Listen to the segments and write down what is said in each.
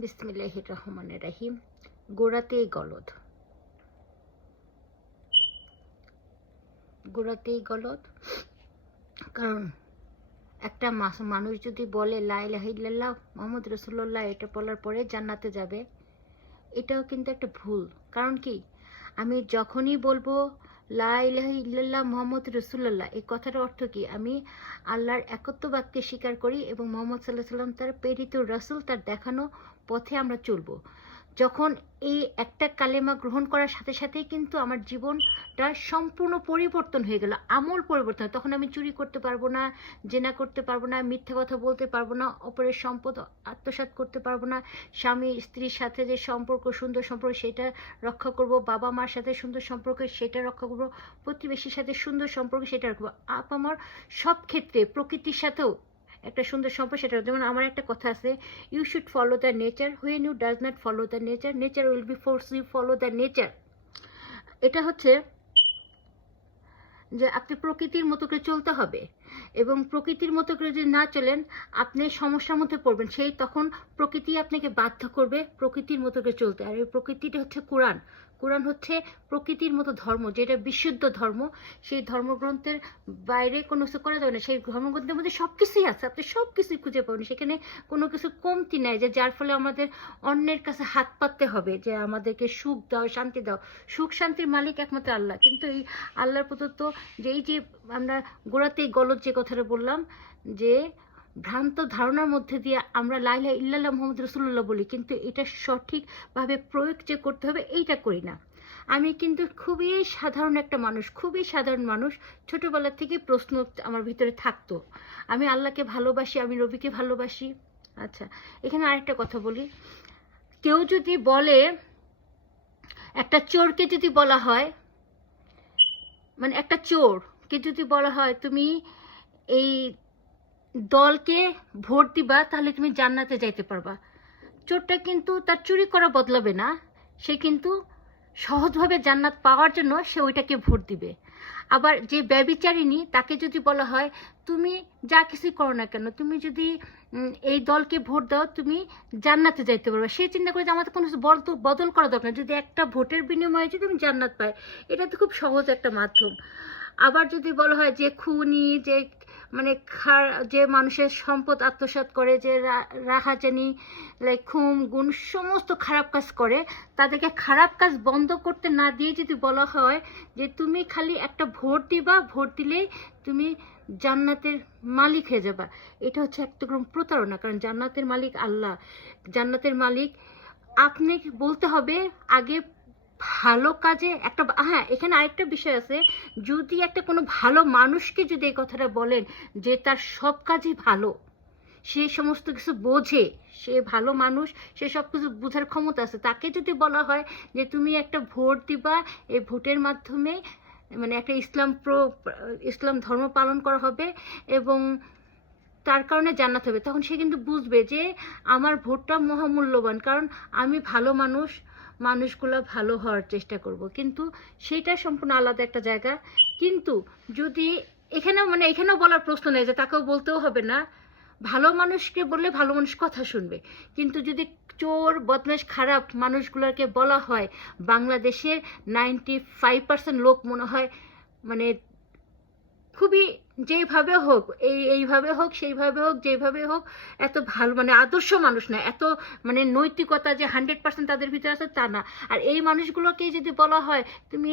বিসমিল্লাহির রহমানির রহিম। গোড়াতেই গলদ, গোড়াতেই গলদ। কারণ একটা মানুষ যদি বলে লা ইলাহা ইল্লাল্লাহ মুহাম্মদ রাসূলুল্লাহ, এটা বলার পরে জান্নাতে যাবে, এটাও কিন্তু একটা ভুল। কারণ কি, আমি যখনই বলবো লা ইলাহা ইল্লাল্লাহ মুহাম্মদ রাসূলুল্লাহ, এই কথাটার অর্থ কি, আমি আল্লাহর একত্ববাদকে স্বীকার করি এবং মুহাম্মদ সাল্লাল্লাহু আলাইহি সাল্লাম তার প্রেরিত রাসূল, তার দেখানো পথে আমরা চলবো। যখন এই একটা কালেমা গ্রহণ করার সাথে সাথেই কিন্তু আমার জীবনটা সম্পূর্ণ পরিবর্তন হয়ে গেল, আমূল পরিবর্তন। তখন আমি চুরি করতে পারবো না, জেনা করতে পারবো না, মিথ্যা কথা বলতে পারবো না, অপরের সম্পদ আত্মসাৎ করতে পারবো না, স্বামী স্ত্রীর সাথে যে সম্পর্ক, সুন্দর সম্পর্ক, সেটা রক্ষা করব, বাবা মার সাথে সুন্দর সম্পর্ক সেটা রক্ষা করবো, প্রতিবেশীর সাথে সুন্দর সম্পর্ক সেটা রাখবো, আমার সব ক্ষেত্রে প্রকৃতির সাথেও একটা সুন্দর সম্পর্ক সেটা। যেমন আমার একটা কথা আছে, you should follow the nature, when you does not follow the nature, nature will be force you follow the nature. এটা হচ্ছে যে আপনি প্রকৃতির মতো করে চলতে হবে, এবং প্রকৃতির মতো করে যদি না চলেন আপনি সমস্যার মধ্যে পড়বেন। সেই তখন প্রকৃতি আপনাকে বাধ্য করবে প্রকৃতির মতো করে চলতে। আর এই প্রকৃতিটা হচ্ছে কোরআন। কোরআন হচ্ছে প্রকৃতির মতো ধর্ম, যেটা বিশুদ্ধ ধর্ম। সেই ধর্মগ্রন্থের বাইরে কোনো কিছু করা যাবে না। সেই ধর্মগ্রন্থের মধ্যে সব কিছুই আছে, আপনি সব কিছুই খুঁজে পাবেন, সেখানে কোনো কিছু কমতি নাই যে যার ফলে আমাদের অন্যের কাছে হাত পাততে হবে যে আমাদেরকে সুখ দাও, শান্তি দাও। সুখ শান্তির মালিক একমাত্র আল্লাহ। কিন্তু এই আল্লাহর প্রদত্ত যে এই যে আমরা গোড়াতেই গলদ যে কথাটা বললাম, যে ভ্রান্ত ধারণার মধ্যে দিয়ে আমরা লা ইলাহা ইল্লাল্লাহ মুহাম্মদ রাসূলুল্লাহ বলি, কিন্তু এটা সঠিকভাবে প্রয়োগ যে করতে হবে এইটা করি না। আমি কিন্তু খুবই সাধারণ একটা মানুষ, খুবই সাধারণ মানুষ। ছোটবেলা থেকে প্রশ্ন আমার ভিতরে থাকতো, আমি আল্লাহকে ভালোবাসি, আমি নবীকে ভালোবাসি। আচ্ছা, এখানে আরেকটা কথা বলি, কেউ যদি বলে, একটা চোরকে যদি বলা হয়, মানে একটা চোরকে যদি বলা হয় তুমি এই দলকে ভোট দিবা তাহলে তুমি জান্নাতে যাইতে পারবা, চোরটা কিন্তু তার চুরি করা বদলাবে না, সে কিন্তু সহজভাবে জান্নাত পাওয়ার জন্য সে ওইটাকে ভোট দিবে। আবার যে ব্যভিচারিণী, তাকে যদি বলা হয় তুমি যা কিছু করো না কেন, তুমি যদি এই দলকে ভোট দাও তুমি জান্নাতে যাইতে পারবে, সে চিন্তা করে যে আমাদের কোনো বদল করা দরকার, যদি একটা ভোটের বিনিময়ে যদি আমি জান্নাত পাই, এটা তো খুব সহজ একটা মাধ্যম। আবার যদি বলা হয় যে খুনি, যে মানে যে মানুষের সম্পদ আত্মসাৎ করে, যে রাহাজানি, লাইক খুন গুণ সমস্ত খারাপ কাজ করে, তাদেরকে খারাপ কাজ বন্ধ করতে না দিয়ে যদি বলা হয় যে তুমি খালি একটা ভোট দিবা, ভোট দিলেই তুমি জান্নাতের মালিক হয়ে যাবা, এটা হচ্ছে একদম প্রতারণা। কারণ জান্নাতের মালিক আল্লাহ, জান্নাতের মালিক আপনি বলতে হবে আগে ভালো কাজে একটা। হ্যাঁ, এখানে আরেকটা বিষয় আছে, যদি একটা কোনো ভালো মানুষকে যদি এই কথাটা বলেন যে তার সব কাজই ভালো, সে সমস্ত কিছু বোঝে, সে ভালো মানুষ, সে সব কিছু বোঝার ক্ষমতা আছে, তাকে যদি বলা হয় যে তুমি একটা ভোট দিবা, এই ভোটের মাধ্যমে মানে একটা ইসলাম ধর্ম পালন করা হবে এবং তার কারণে জান্নাত হবে, তখন সে কিন্তু বুঝবে যে আমার ভোটটা মহামূল্যবান, কারণ আমি ভালো মানুষ, মানুষগুলো ভালো হওয়ার চেষ্টা করব। কিন্তু সেটা সম্পূর্ণ আলাদা একটা জায়গা। কিন্তু যদি এখানেও বলার প্রশ্ন নেই যে তাকেও বলতেও হবে না, ভালো মানুষকে বললে ভালো মানুষ কথা শুনবে। কিন্তু যদি চোর, বদমাশ, খারাপ মানুষগুলোকে বলা হয়, বাংলাদেশের 95% লোক মনে হয় মানে খুবই যেইভাবে হোক, এইভাবে হোক, সেইভাবে হোক, যেভাবে হোক, এত ভালো মানে আদর্শ মানুষ না, এত মানে নৈতিকতা যে 100% তাদের ভিতরে আছে তা না। আর এই মানুষগুলোকে যদি বলা হয় তুমি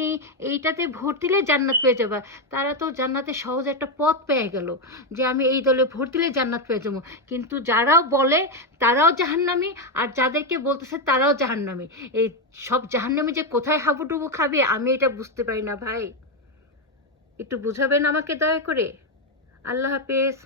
এইটাতে ভোট দিলে জান্নাত পেয়ে যাবা, তারা তো জান্নাতে সহজ একটা পথ পেয়ে গেল যে আমি এই দলে ভোট দিলে জান্নাত পেয়ে যাবো। কিন্তু যারাও বলে তারাও জাহান্নামী, আর যাদেরকে বলতেছে তারাও জাহান্নামী। এই সব জাহান্নামী যে কোথায় হাবুডুবু খাবে আমি এটা বুঝতে পারি না ভাই, একটু বুঝাবেন আমাকে দয়া করে। আল্লাহ হাফেজ।